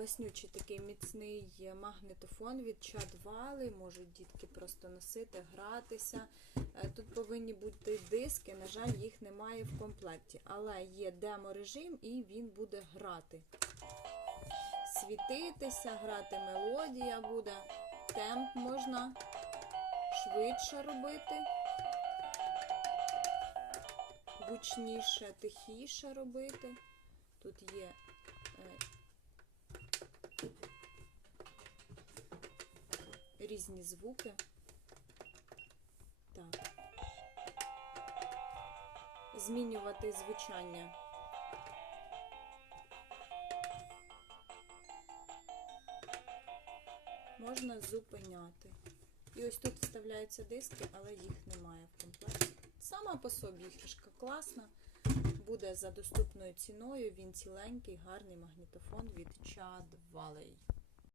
Класнючий такий міцний магнітофон від Чадвали. Можуть дітки просто носити, гратися. Е, Тут повинні бути диски, на жаль, їх немає в комплекті. Але є демо-режим і він буде грати. Світитися, грати мелодія буде. Темп можна швидше робити. Гучніше, тихіше робити. Тут є різні звуки. Так. Змінювати звучання. Можна зупиняти. І ось тут вставляються диски, але їх немає в комплекті. Сама по собі іграшка класна. Буде за доступною ціною. Він ціленький, гарний магнітофон від Chad Valley.